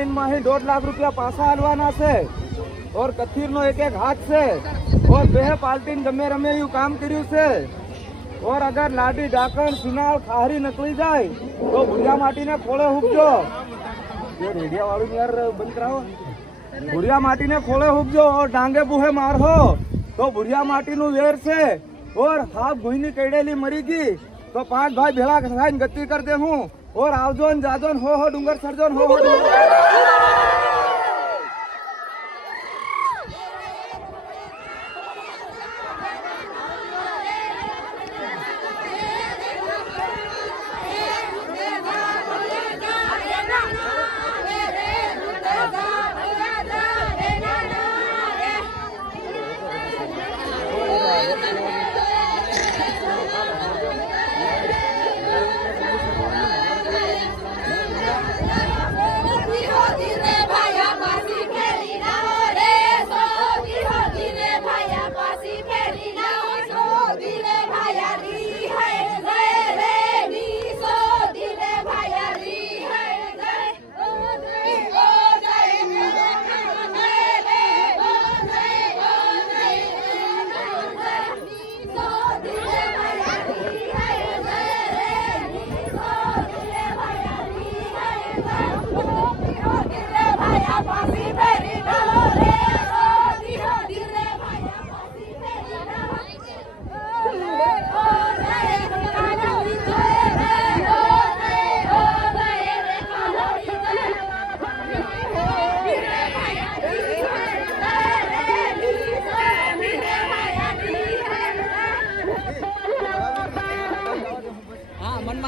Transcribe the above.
इनमें 1.5 लाख रुपया पासा हालवाना से और कथीर नो एक हाथ से और बेह पाल्टी गमे रमे यू काम कर्यु से और अगर लाडी डाकण सुनाल खारी नकली जाए तो भूरिया माटी ने खोले हुबजो। ये रेडिया वालू यार बंद कराओ। भूरिया माटी ने खोले हुबजो और डांगे बूहे मार हो तो भूरिया माटी नु वेर से और हाफ भूईनी कईडेली मरी गई तो 5 भाई भेला खाई गति कर दे हूँ और आवजोन जाजोन हो डूंगर सरजोन हो मन